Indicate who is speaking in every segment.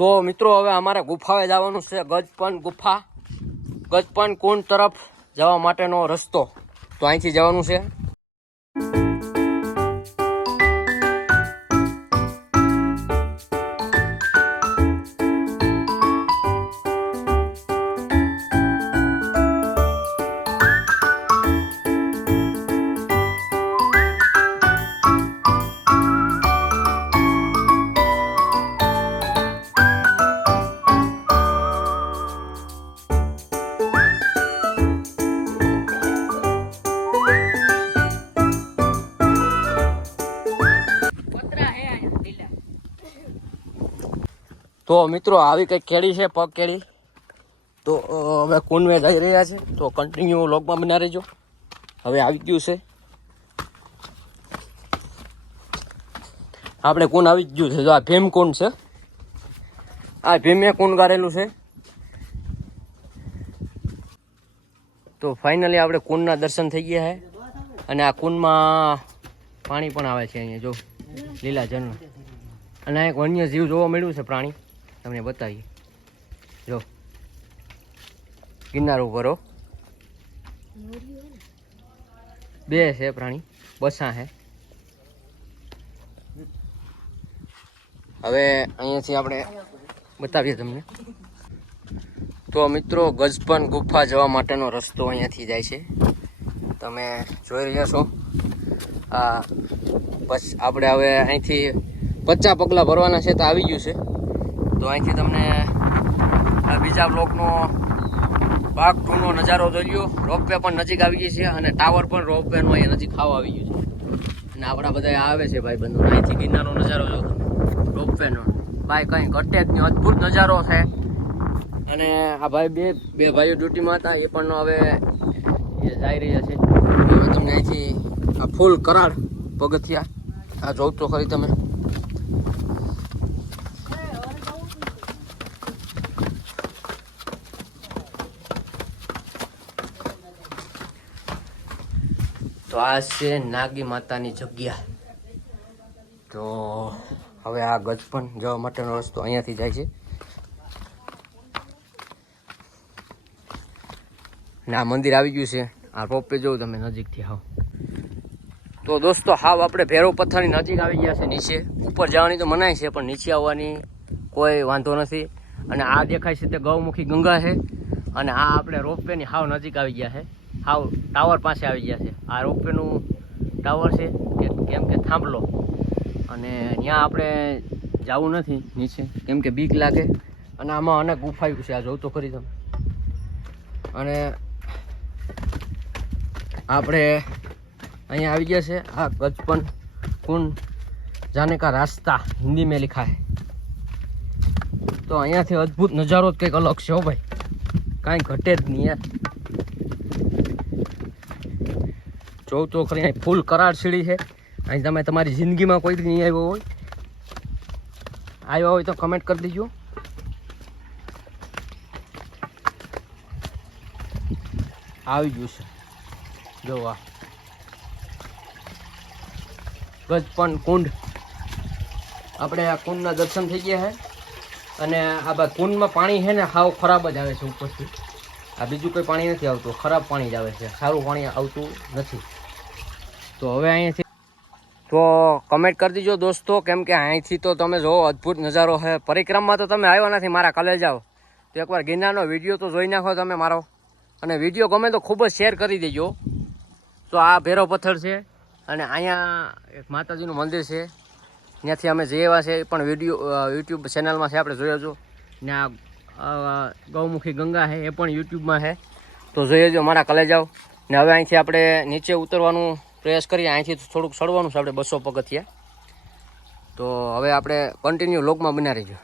Speaker 1: તો મિત્રો, હવે અમારે ગુફાએ જવાનું છે, ગજપન ગુફા. ગજપન કુંડ તરફ જવા માટેનો રસ્તો. તો અહીંથી જવાનું છે. તો મિત્રો, આવી કંઈક કેળી છે, પગ કેળી. તો હવે કુનવે જઈ રહ્યા છે. તો કન્ટિન્યુ લોકમાં બના રહેજો. હવે આવી ગયું છે. આપણે કુન આવી જ ગયું છે. જો આ ભીમ કુંડ છે. આ ભીમે કુંડ ગારેલું છે. તો ફાઇનલી આપણે કુંડના દર્શન થઈ ગયા છે. અને આ કુંડમાં પાણી પણ આવે છે અહીંયા, જો. લીલા ઝરણા અને એક વન્ય જીવ જોવા મળ્યું છે, પ્રાણી. તમને બતાવીએ. જો. ગિરનાર ઉપર બે છે પ્રાણી. બસા છે હવે અહીંયાથી આપણે બતાવીએ તમને. તો મિત્રો, ગજપન ગુફા જવા માટેનો રસ્તો અહીંયાથી જાય છે. તમે જોઈ રહ્યા છો. આ બસ, આપણે હવે અહીંથી પચાસ પગલાં ભરવાના છે તો આવી ગયું છે. તો અહીંથી તમને આ બીજા બ્લોકનો ભાગ ટૂનો નજારો જોઈ લ્યો રોપવે પણ નજીક આવી ગઈ છે અને ટાવર પણ રોપવેનો અહીંયા નજીક ખાવા આવી ગયું છે. અને આપણા બધા આવે છે ભાઈ બંધુ. અહીંથી ગિરનારનો નજારો જો રોપવેનો ભાઈ, કંઈ ઘટે જ નહીં. અદ્ભુત નજારો છે. અને આ ભાઈ બે બે ભાઈઓ ડ્યુટીમાં હતા. એ પણ હવે એ જઈ રહ્યા છે. હવે તમને અહીંથી આ ફૂલ કરાર પગથિયા આ જોઉં તો ખરી તમે. તો આ છે નાગી માતાની જગ્યા. તો હવે આ ગજપણ જવા માટેનો રસ્તો અહીંયાથી જાય છે. ને મંદિર આવી ગયું છે. આ રોપે જોઉં તમે નજીકથી હાવ. તો દોસ્તો હાવ આપણે ભેરવ પથ્થરની નજીક આવી ગયા છે, નીચે. ઉપર જવાની તો મનાય છે, પણ નીચે આવવાની કોઈ વાંધો નથી. અને આ દેખાય છે તે ગૌમુખી ગંગા છે. અને આ આપણે રોપવેની હાવ નજીક આવી ગયા છે. હાવ ટાવર પાસે આવી ગયા છે. આ રોપવેનું ટાવર છે કે કેમ કે થાંભલો. અને ત્યાં આપણે જવું નથી નીચે, કેમ કે બીક લાગે. અને આમાં અનેક ગુફાયું છે, આ જોવું તો ખરી તમે. અને આપણે અહીંયા આવી ગયા છે, આ ગજપન કુંડ, જાને કા રાસ્તા હિન્દી મેં લિખા તો અહીંયાથી અદ્ભુત નજારો જ કંઈક અલગ છે હો ભાઈ. કાંઈ ઘટે જ નહીં યાર. જોઉં તો ખરી અહીં ફૂલ કરાર સીડી છે. અહીં તમે તમારી જિંદગીમાં કોઈ નહીં આવ્યો હોય આવ્યો હોય તો કમેન્ટ કરી દેજો. આવી ગયું છે. જોવા ગજપન કુંડ. આપણે આ કુંડના દર્શન થઈ ગયા છે. અને આ બા કુંડમાં પાણી છે ને, હાવ ખરાબ જ આવે છે ઉપરથી. આ બીજું કોઈ પાણી નથી આવતું, ખરાબ પાણી જ આવે છે. સારું પાણી આવતું નથી. તો હવે અહીંયાથી તો કમેન્ટ કરી દીજો દોસ્તો, કેમ કે અહીંથી તો તમે જોવો અદ્ભુત નજારો છે પરિક્રમમાં તો તમે આવ્યા નથી, મારા કલે જાઓ તો એકવાર ગિરનારનો વીડિયો તો જોઈ નાખો તમે મારો. અને વીડિયો ગમે તો ખૂબ જ શેર કરી દેજો. તો આ ભેરો પથ્થર છે અને અહીંયા એક માતાજીનું મંદિર છે. ત્યાંથી અમે જઈ આવ્યા છે, એ પણ વીડિયો યુટ્યુબ ચેનલમાં છે, આપણે જોયો છો. ને આ ગૌમુખી ગંગા છે, એ પણ યુટ્યુબમાં છે. તો જોઈએ જો મારા કલે જાઓ ને હવે અહીંથી આપણે નીચે ઉતરવાનું પ્રયાસ કરીએ. અહીંથી થોડુંક સડવાનું છે આપણે બસો પગથિયા. તો હવે આપણે કન્ટિન્યુ લોકમાં બના રહીજો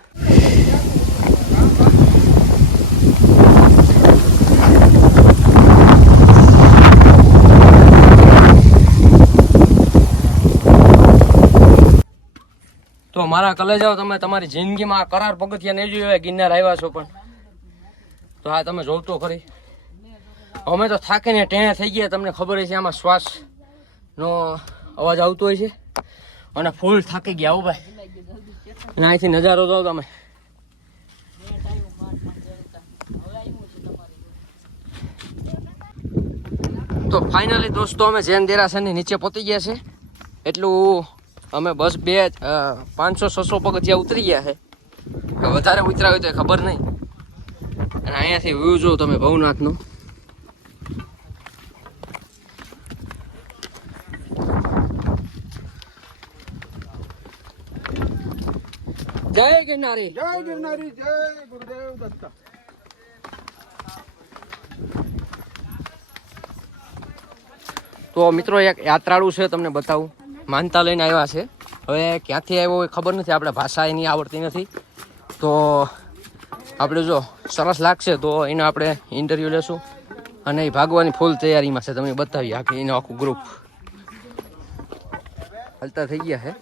Speaker 1: તો મારા કલે જાઓ તમે તમારી જિંદગીમાં આ કરાર પગથિયા નહીં જોયું ગિરનાર આવ્યા છો પણ. તો હા તમે જોવ તો ખરી. અમે તો થાકીને ટેણે થઈ ગયા, તમને ખબર છે આમાં શ્વાસ નો અવાજ આવતો હોય છે. અને ફૂલ થાકી ગયા હો ભાઈ. અને અહીંથી નજારો જાઓ તમે. તો ફાઇનલી દોસ્તો, અમે જૈન દેરાસરની નીચે પહોંચી ગયા છે. એટલું અમે બસ બે પાંચસો, છસો પગથિયા ઉતરી ગયા છે. વધારે ઉતરાવ્યું તો ખબર નહીં. અને અહીંયાથી વ્યૂ જો તમે ભવનાથનું. જય ગિરનારી.
Speaker 2: જય ગિરનારી જય ગુરુદેવ દત્તા.
Speaker 1: તો મિત્રો એક યાત્રાળુ છે તમને બતાવું. માનતા લઈને આવ્યા છે. હવે ક્યાંથી આવ્યો એ ખબર નથી આપણે ભાષા એની આવડતી નથી. તો આપણે જો સરસ લાગશે તો એને આપણે ઇન્ટરવ્યૂ લેશું. અને એ ભાગવાની ફૂલ તૈયારીમાં છે તમે બતાવીએ આખી એનું આખું ગ્રુપ હાલતા થઈ ગયા છે